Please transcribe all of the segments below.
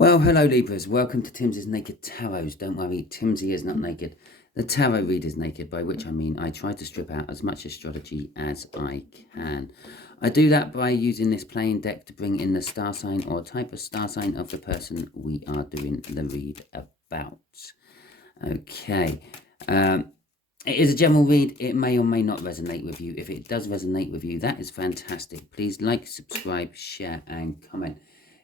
Well, hello Libras, welcome to Timsy's Naked Tarots. Don't worry, Timsy is not naked. The tarot read is naked, by which I mean I try to strip out as much astrology as I can. I do that by using this plain deck to bring in the star sign or type of star sign of the person we are doing the read about. Okay, it is a general read. It may or may not resonate with you. If it does resonate with you, that is fantastic. Please like, subscribe, share and comment.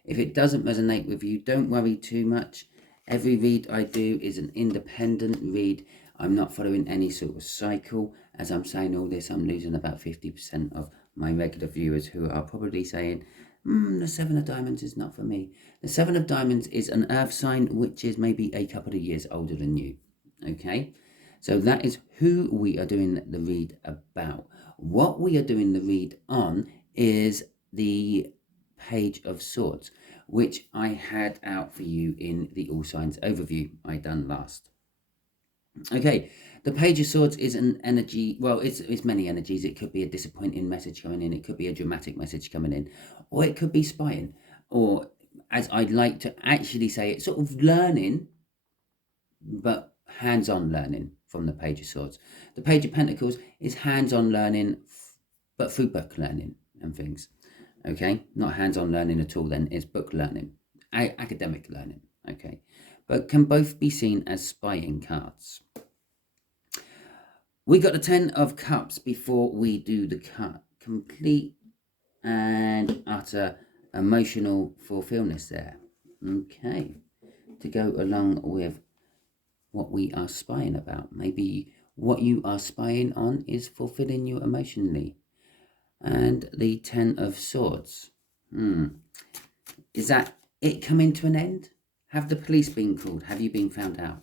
If it doesn't resonate with you, don't worry too much. Every read I do is an independent read. I'm not following any sort of cycle. As I'm saying all this, I'm losing about 50% of my regular viewers who are probably saying, the Seven of Diamonds is not for me. The Seven of Diamonds is an earth sign, which is maybe a couple of years older than you. Okay? So that is who we are doing the read about. What we are doing the read on is the Page of Swords, which I had out for you in the All Signs overview I done last. Okay, the Page of Swords is an energy, well, it's many energies. It could be a disappointing message coming in, it could be a dramatic message coming in, or it could be spying, or as I'd like to actually say it, sort of learning, but hands-on learning from the Page of Swords. The Page of Pentacles is hands-on learning, but through book learning and things. Okay, not hands-on learning at all then, it's book learning, academic learning, okay, but can both be seen as spying cards. We got the 10 of Cups before we do the cut. Complete and utter emotional fulfillment there, okay, to go along with what we are spying about. Maybe what you are spying on is fulfilling you emotionally. And the 10 of Swords. Is that it coming to an end? Have the police been called? Have you been found out?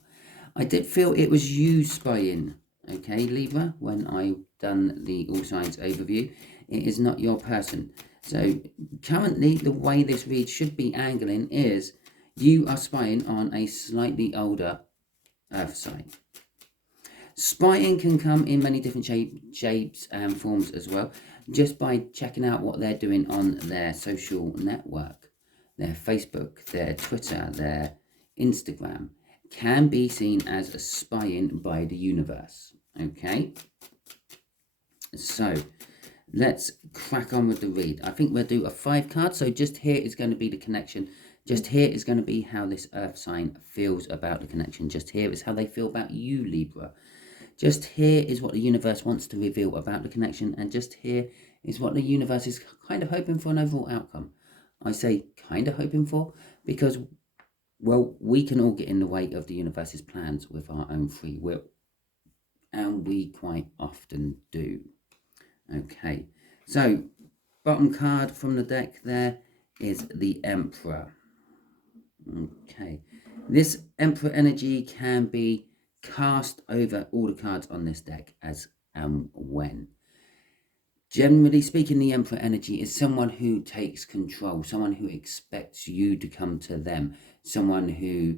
I did feel it was you spying, okay, Libra, when I done the All Signs overview. It is not your person. So currently the way this read should be angling is you are spying on a slightly older earth sign. Spying can come in many different shapes and forms as well, just by checking out what they're doing on their social network. Their Facebook, their Twitter, their Instagram can be seen as a spying by the universe. Okay, so let's crack on with the read. I think we'll do a 5 card. So just here is going to be the connection. Just here is going to be how this earth sign feels about the connection. Just here is how they feel about you, Libra. Just here is what the universe wants to reveal about the connection, and just here is what the universe is kind of hoping for an overall outcome. I say kind of hoping for because, well, we can all get in the way of the universe's plans with our own free will, and we quite often do. Okay, so bottom card from the deck there is the Emperor. Okay, this Emperor energy can be cast over all the cards on this deck as and when. Generally speaking, the Emperor energy is someone who takes control, someone who expects you to come to them, someone who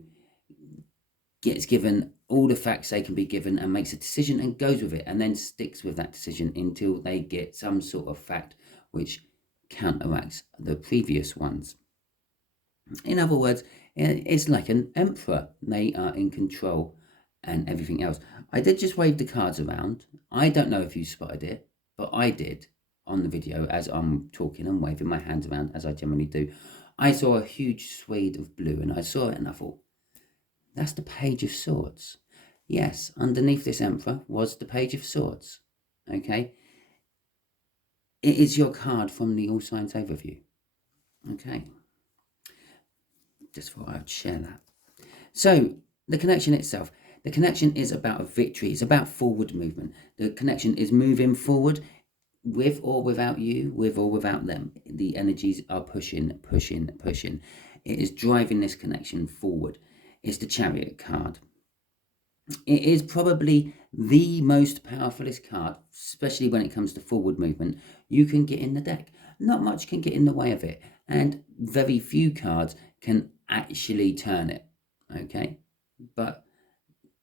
gets given all the facts they can be given and makes a decision and goes with it and then sticks with that decision until they get some sort of fact which counteracts the previous ones. In other words, it's like an emperor. They are in control and everything else. I did just wave the cards around. I don't know if you spotted it, but I did on the video as I'm talking and waving my hands around as I generally do. I saw a huge swathe of blue and I saw it and I thought, that's the Page of Swords. Yes, underneath this Emperor was the Page of Swords. Okay. It is your card from the All Signs overview. Okay. Just thought I'd share that. So the connection itself. The connection is about a victory. It's about forward movement. The connection is moving forward with or without you, with or without them. The energies are pushing, pushing, pushing. It is driving this connection forward. It's the Chariot card. It is probably the most powerfulest card, especially when it comes to forward movement, you can get in the deck. Not much can get in the way of it, and very few cards can actually turn it, okay? But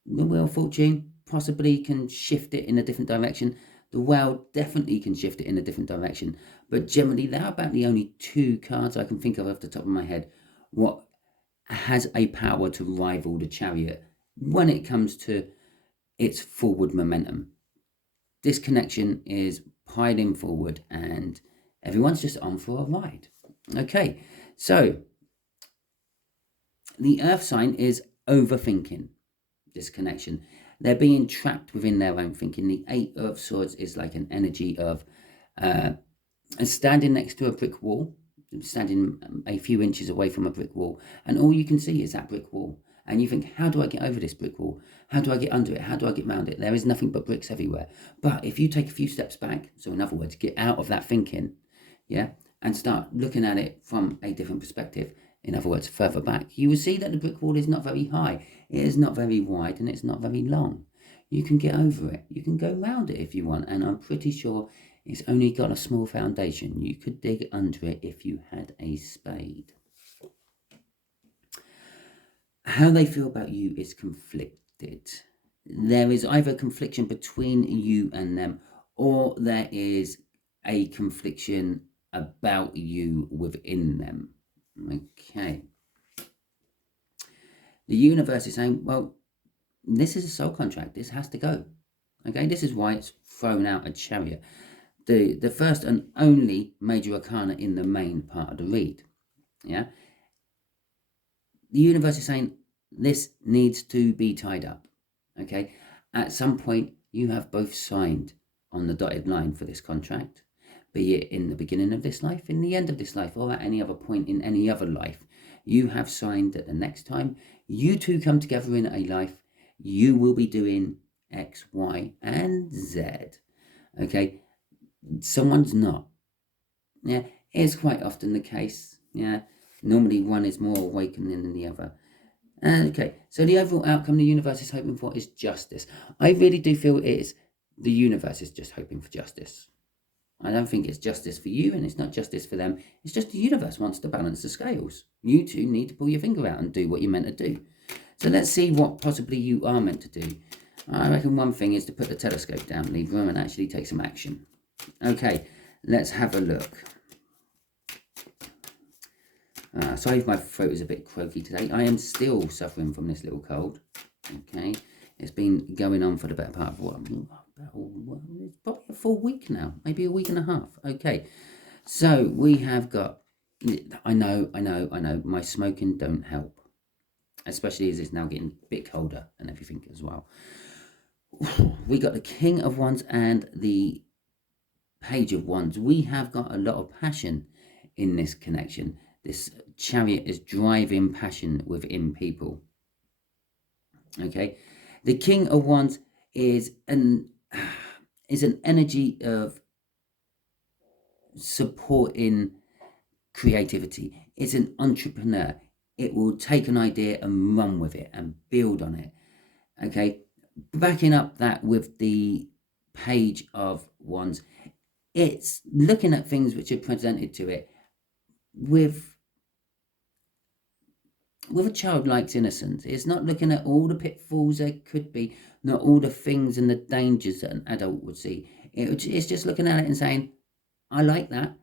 the Wheel of Fortune possibly can shift it in a different direction. The Well definitely can shift it in a different direction. But generally, there are about the only 2 cards I can think of off the top of my head what has a power to rival the Chariot when it comes to its forward momentum. This connection is piling forward and everyone's just on for a ride. Okay, so the Earth sign is overthinking this connection. They're being trapped within their own thinking. The Eight of Swords is like an energy of standing next to a brick wall, standing a few inches away from a brick wall, and all you can see is that brick wall. And you think, how do I get over this brick wall? How do I get under it? How do I get around it? There is nothing but bricks everywhere. But if you take a few steps back, so in other words, get out of that thinking, yeah, and start looking at it from a different perspective, in other words, further back, you will see that the brick wall is not very high, it is not very wide, and it's not very long. You can get over it. You can go round it if you want, and I'm pretty sure it's only got a small foundation. You could dig under it if you had a spade. How they feel about you is conflicted. There is either confliction between you and them, or there is a confliction about you within them. Okay. The universe is saying, well, this is a soul contract. This has to go. Okay, this is why it's thrown out a Chariot. The first and only major arcana in the main part of the read. Yeah. The universe is saying this needs to be tied up. Okay. At some point, you have both signed on the dotted line for this contract, be it in the beginning of this life, in the end of this life, or at any other point in any other life. You have signed that the next time you two come together in a life, you will be doing X, Y, and Z. Okay. Someone's not. Yeah. It's quite often the case. Yeah. Normally one is more awakening than the other. Okay, so the overall outcome the universe is hoping for is justice. I really do feel it is. The universe is just hoping for justice. I don't think it's justice for you, and it's not justice for them. It's just the universe wants to balance the scales. You two need to pull your finger out and do what you're meant to do. So let's see what possibly you are meant to do. I reckon one thing is to put the telescope down, Libra, and actually take some action. Okay, let's have a look. Sorry if my throat is a bit croaky today. I am still suffering from this little cold. Okay, it's been going on for the better part of what? It's probably a full week now, maybe a week and a half. Okay, so we have got. I know. My smoking don't help, especially as it's now getting a bit colder and everything as well. We got the King of Wands and the Page of Wands. We have got a lot of passion in this connection. This Chariot is driving passion within people. Okay, the King of Wands is an energy of supporting creativity. It's an entrepreneur. It will take an idea and run with it and build on it. Okay, backing up that with the Page of Wands, it's looking at things which are presented to it with a childlike innocence. It's not looking at all the pitfalls there could be, not all the things and the dangers that an adult would see. It's just looking at it and saying, I like that,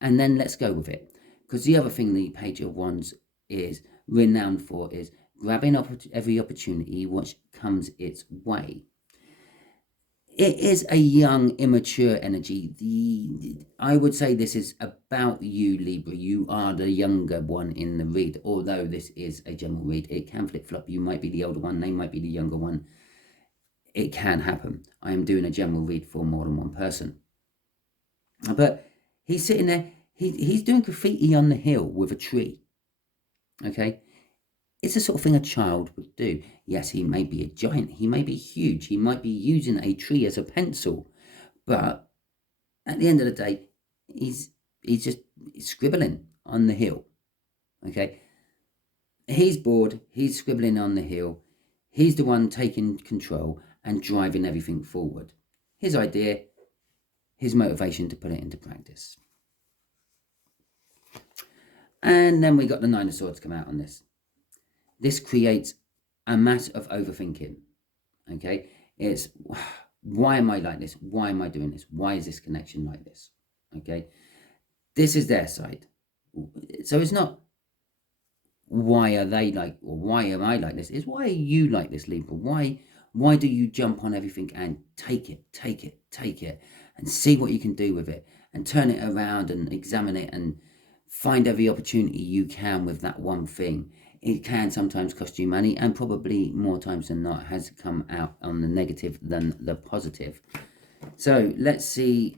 and then let's go with it. Because the other thing the Page of Wands is renowned for is grabbing up every opportunity which comes its way. It is a young, immature energy. I would say this is about you, Libra. You are the younger one in the read. Although this is a general read, it can flip-flop. You might be the older one. They might be the younger one. It can happen. I am doing a general read for more than one person. But he's sitting there. He's doing graffiti on the hill with a tree. Okay? It's the sort of thing a child would do. Yes, he may be a giant. He may be huge. He might be using a tree as a pencil. But at the end of the day, he's just scribbling on the hill. Okay? He's bored. He's scribbling on the hill. He's the one taking control and driving everything forward. His idea, his motivation to put it into practice. And then we got the Nine of Swords come out on this. This creates a mass of overthinking. Okay, it's why am I like this? Why am I doing this? Why is this connection like this? Okay, this is their side. So it's not why are they like, or why am I like this? Is why are you like this, Libra? Why do you jump on everything and take it, and see what you can do with it, and turn it around and examine it and find every opportunity you can with that one thing? It can sometimes cost you money, and probably more times than not has come out on the negative than the positive. So let's see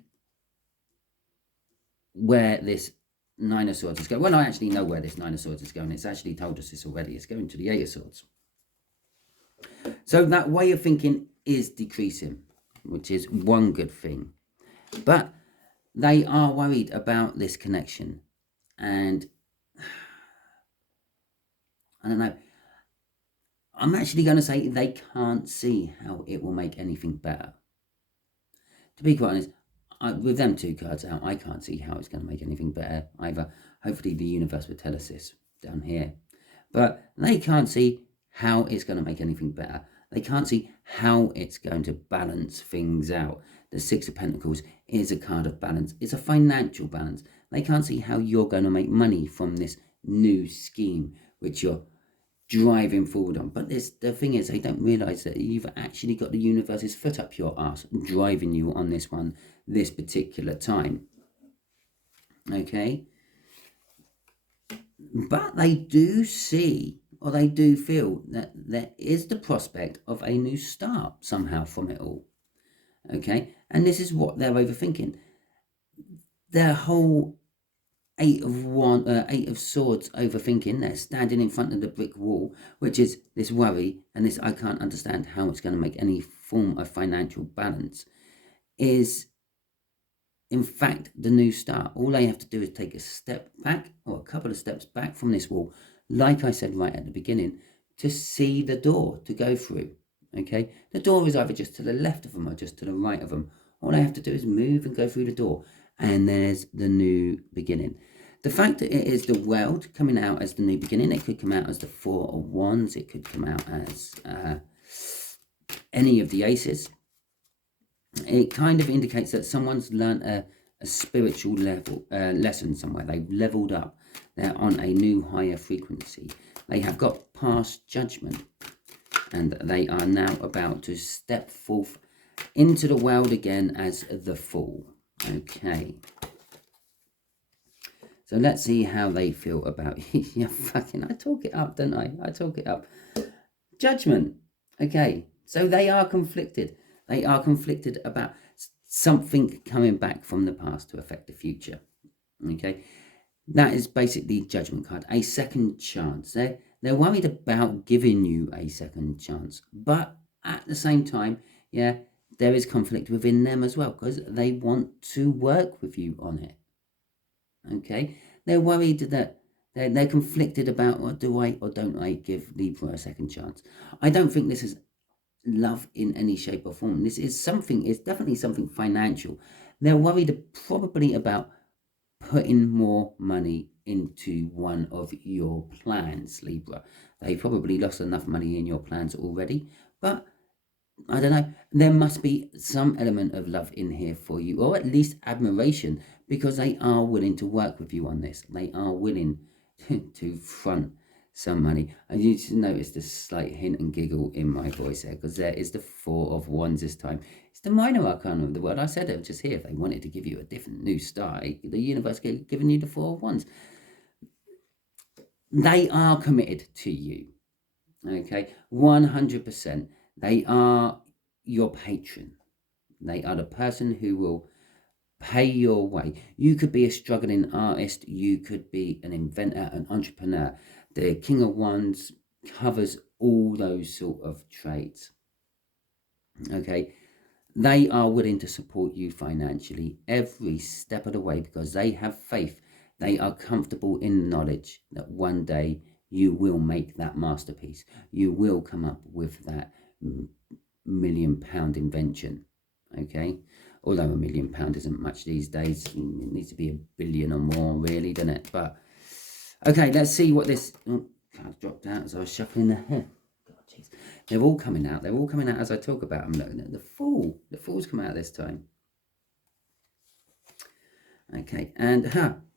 where this Nine of Swords is going. Well, I actually know where this Nine of Swords is going. It's actually told us this already. It's going to the Eight of Swords. So that way of thinking is decreasing, which is one good thing. But they are worried about this connection. And I don't know. I'm actually going to say they can't see how it will make anything better. To be quite honest, with them two cards out, I can't see how it's going to make anything better either. Hopefully the universe will tell us this down here. But they can't see how it's going to make anything better. They can't see how it's going to balance things out. The Six of Pentacles is a card of balance. It's a financial balance. They can't see how you're going to make money from this new scheme, which you're driving forward on. But the thing is, they don't realise that you've actually got the universe's foot up your arse, driving you on this one, this particular time. Okay? But they do see, or they do feel, that there is the prospect of a new start somehow from it all. Okay? And this is what they're overthinking. Their whole Eight of Swords overthinking, they're standing in front of the brick wall, which is this worry and this I can't understand how it's going to make any form of financial balance, is in fact the new start. All they have to do is take a step back, or a couple of steps back from this wall, like I said right at the beginning, to see the door to go through. Okay, the door is either just to the left of them or just to the right of them. All they have to do is move and go through the door, and there's the new beginning. The fact that it is the world coming out as the new beginning, it could come out as the Four of Wands, it could come out as any of the aces. It kind of indicates that someone's learnt a spiritual lesson somewhere. They've leveled up. They're on a new higher frequency. They have got past judgment, and they are now about to step forth into the world again as the Fool. Okay. So let's see how they feel about yeah, fucking, I talk it up, don't I? I talk it up. Judgment. Okay. So they are conflicted. They are conflicted about something coming back from the past to affect the future. Okay. That is basically Judgment card. A second chance. They're worried about giving you a second chance. But at the same time, yeah, there is conflict within them as well, because they want to work with you on it. Okay, they're worried that they're conflicted about, what do I or don't I give Libra a second chance? I don't think this is love in any shape or form. This is something, it's definitely something financial. They're worried probably about putting more money into one of your plans, Libra. They probably lost enough money in your plans already, but I don't know, there must be some element of love in here for you, or at least admiration, because they are willing to work with you on this. They are willing to front some money. I need to notice the slight hint and giggle in my voice there, because there is the Four of Wands this time. It's the minor arcana of the world. I said it was just here if they wanted to give you a different new start. The universe giving you the Four of Wands. They are committed to you. Okay, 100%. They are your patron. They are the person who will pay your way. You could be a struggling artist. You could be an inventor, an entrepreneur. The King of Wands covers all those sort of trades. Okay, they are willing to support you financially every step of the way, because they have faith. They are comfortable in the knowledge that one day you will make that masterpiece. You will come up with that £1 million invention. Okay, although £1 million isn't much these days. It needs to be $1 billion or more, really, doesn't it? But okay, let's see what this card dropped out as I was shuffling the hair. God, jeez, they're all coming out. They're all coming out as I talk about them. Looking at the Fool. The Fool's come out this time. Okay, and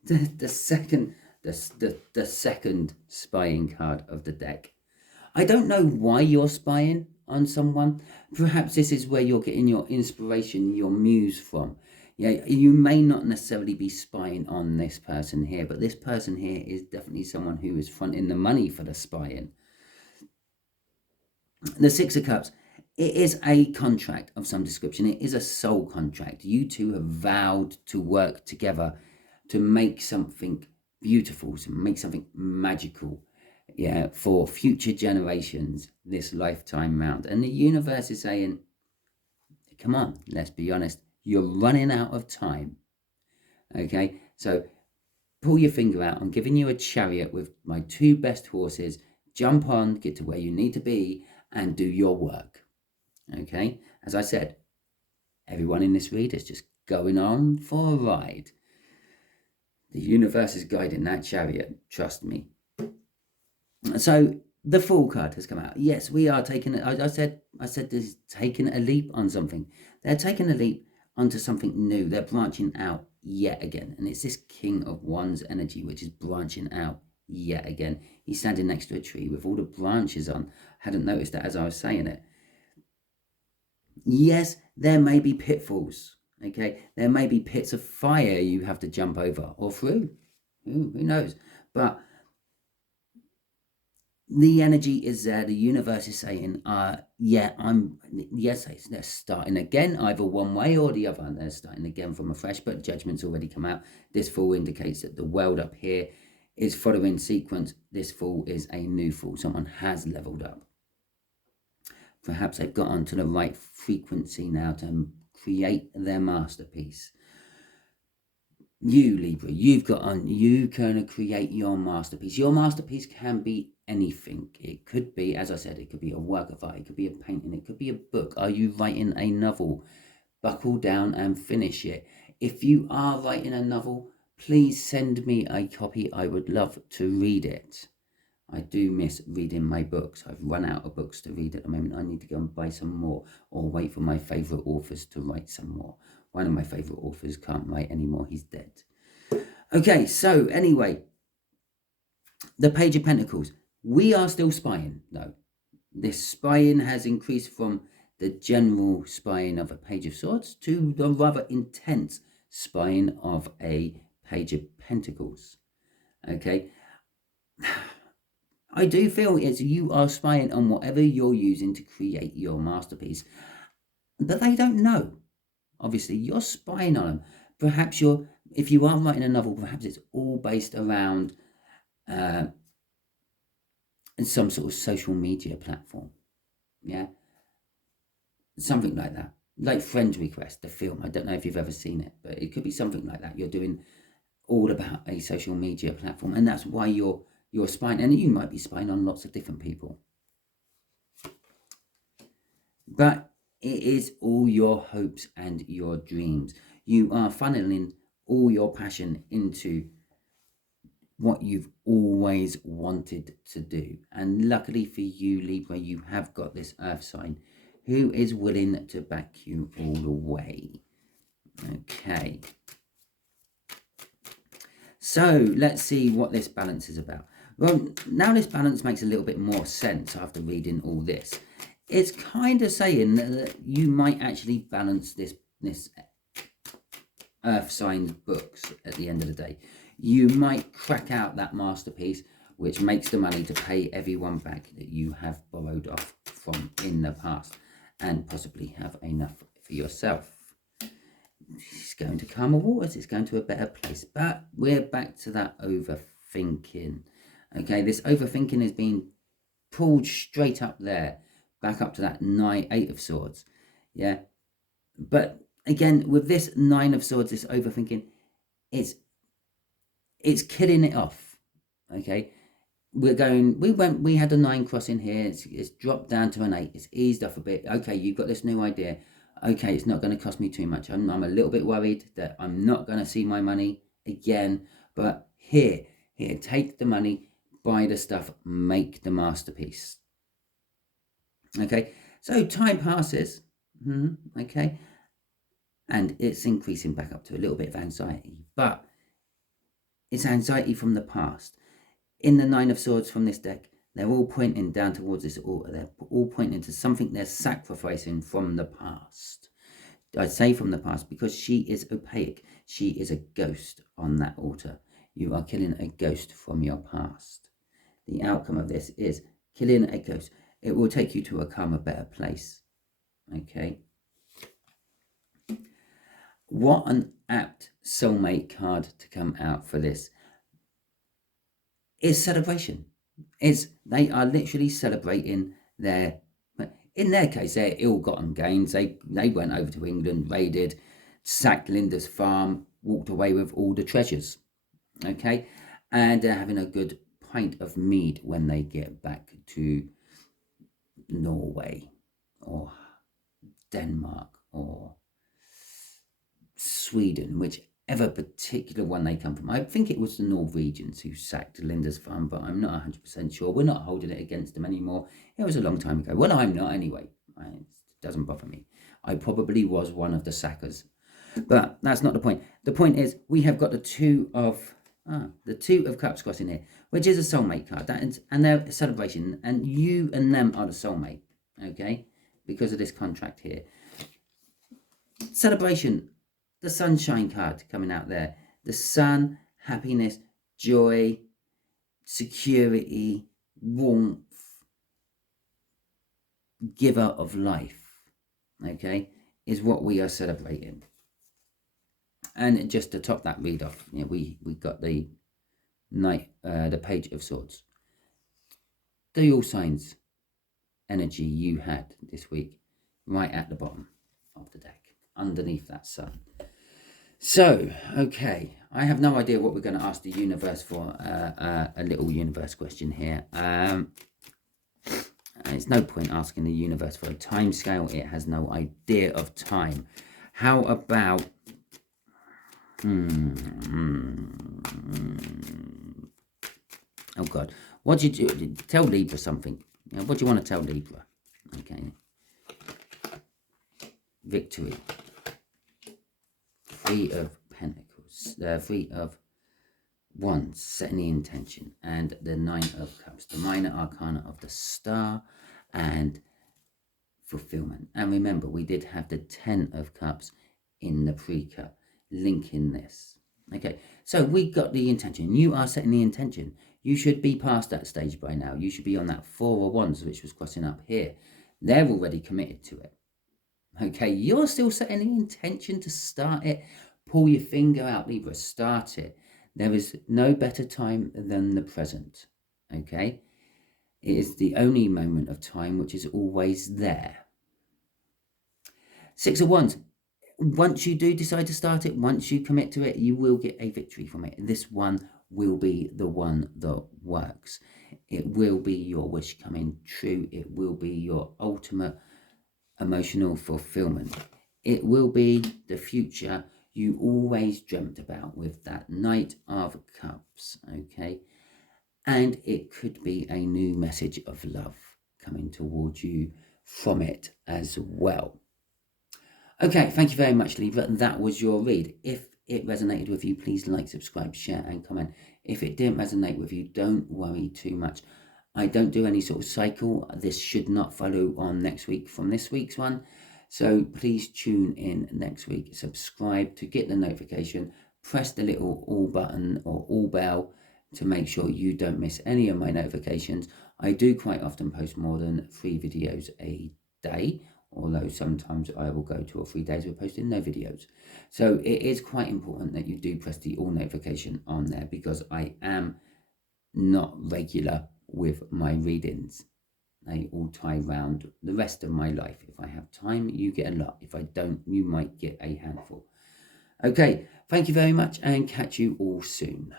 the the second spying card of the deck. I don't know why you're spying on someone. Perhaps this is where you're getting your inspiration, your muse from. Yeah, you may not necessarily be spying on this person here, but this person here is definitely someone who is fronting the money for the spying. The Six of Cups, it is a contract of some description. It is a soul contract. You two have vowed to work together to make something beautiful, to make something magical, yeah, for future generations this lifetime round. And the universe is saying, come on, let's be honest, you're running out of time. Okay, so pull your finger out. I'm giving you a chariot with my two best horses. Jump on, get to where you need to be, and do your work. Okay, as I said, everyone in this read is just going on for a ride. The universe is guiding that chariot, trust me. So the Fool card has come out. Yes, we are taking, I said this is taking a leap on something. They're taking a leap onto something new. They're branching out yet again. And it's this King of Wands energy, which is branching out yet again. He's standing next to a tree with all the branches on. I hadn't noticed that as I was saying it. Yes, there may be pitfalls, okay? There may be pits of fire you have to jump over or through. Who knows? But the energy is there. The universe is saying, yes, they're starting again, either one way or the other. They're starting again from afresh, but judgment's already come out. This Fool indicates that the world up here is following sequence. This Fool is a new Fool. Someone has leveled up. Perhaps they've got onto the right frequency now to create their masterpiece. You, Libra, you can create your masterpiece. Your masterpiece can be anything. It could be, as I said, it could be a work of art, it could be a painting, it could be a book. Are you writing a novel? Buckle down and finish it. If you are writing a novel, please send me a copy. I would love to read it. I do miss reading my books. I've run out of books to read at the moment. I need to go and buy some more or wait for my favourite authors to write some more. One of my favourite authors can't write anymore. He's dead. Okay, so anyway, the Page of Pentacles. We are still spying, though. This spying has increased from the general spying of a Page of Swords to the rather intense spying of a Page of Pentacles. Okay. I do feel it's you are spying on whatever you're using to create your masterpiece. But they don't know. Obviously, you're spying on them. Perhaps if you are writing a novel, perhaps it's all based around some sort of social media platform. Yeah? Something like that. Like Friend Request, the film. I don't know if you've ever seen it, but it could be something like that. You're doing all about a social media platform, and that's why you're spying, and you might be spying on lots of different people. But it is all your hopes and your dreams. You are funneling all your passion into what you've always wanted to do. And luckily for you, Libra, you have got this earth sign who is willing to back you all the way. Okay. So let's see what this balance is about. Well, now this balance makes a little bit more sense after reading all this. It's kind of saying that you might actually balance this earth sign's books at the end of the day. You might crack out that masterpiece, which makes the money to pay everyone back that you have borrowed off from in the past, and possibly have enough for yourself. It's going to calmer waters. It's going to a better place. But we're back to that overthinking. Okay, this overthinking is being pulled straight up there, back up to that 8 of Swords. Yeah, but again, with this 9 of Swords, this overthinking, it's killing it off. Okay, we had a 9 crossing here. It's dropped down to an 8. It's eased off a bit. Okay, you've got this new idea. Okay, it's not going to cost me too much. I'm a little bit worried that I'm not going to see my money again. But here, take the money, buy the stuff, make the masterpiece. Okay, so time passes. Okay, and it's increasing back up to a little bit of anxiety. But It's anxiety from the past. In the Nine of Swords from this deck, they're all pointing down towards this altar. They're all pointing to something they're sacrificing from the past. I say from the past because she is opaque. She is a ghost on that altar. You are killing a ghost from your past. The outcome of this is killing a ghost. It will take you to a calmer, better place. Okay. What an apt soulmate card to come out for this. It's celebration. They are literally celebrating their, in their case, their ill-gotten gains. They went over to England, raided, sacked Linda's farm, walked away with all the treasures. Okay, and they're having a good pint of mead when they get back to Norway or Denmark or Sweden, whichever particular one they come from. I think it was the Norwegians who sacked Linda's farm, but I'm not 100% sure. We're not holding it against them anymore. It was a long time ago. Well, I'm not anyway. It doesn't bother me. I probably was one of the sackers. But that's not the point. The point is we have got the Two of Cups crossing here, which is a soulmate card. And they're a celebration. And you and them are the soulmate, okay? Because of this contract here. Celebration. The sunshine card coming out there. The sun, happiness, joy, security, warmth, giver of life, okay, is what we are celebrating. And just to top that read off, we got the the Page of Swords. The all signs energy you had this week right at the bottom of the deck, underneath that sun. So, okay, I have no idea what we're going to ask the universe for. A little universe question here. It's no point asking the universe for a time scale. It has no idea of time. How about... Oh, God. What did you do? Tell Libra something. What do you want to tell Libra? Okay. Victory. Three of Pentacles, Three of Wands, setting the intention, and the Nine of Cups, the minor arcana of the Star, and fulfillment. And remember, we did have the 10 of Cups in the pre-cut, linking this. Okay, so we got the intention. You are setting the intention. You should be past that stage by now. You should be on that 4 of Wands, which was crossing up here. They're already committed to it. Okay, you're still setting the intention to start it. Pull your finger out, Libra, start it. There is no better time than the present. Okay, it is the only moment of time which is always there. 6 of Wands. Once you do decide to start it, once you commit to it, you will get a victory from it. This one will be the one that works. It will be your wish coming true. It will be your ultimate emotional fulfillment. It will be the future you always dreamt about with that Knight of Cups, okay? And it could be a new message of love coming towards you from it as well. Okay, thank you very much, Libra. That was your read. If it resonated with you, please like, subscribe, share, and comment. If it didn't resonate with you, don't worry too much. I don't do any sort of cycle. This should not follow on next week from this week's one. So please tune in next week. Subscribe to get the notification. Press the little all button or all bell to make sure you don't miss any of my notifications. I do quite often post more than 3 videos a day, although sometimes I will go 2 or 3 days with posting no videos. So it is quite important that you do press the all notification on there, because I am not regular with my readings. They all tie round the rest of my life. If I have time, you get a lot. If I don't, you might get a handful. Okay, thank you very much, and catch you all soon.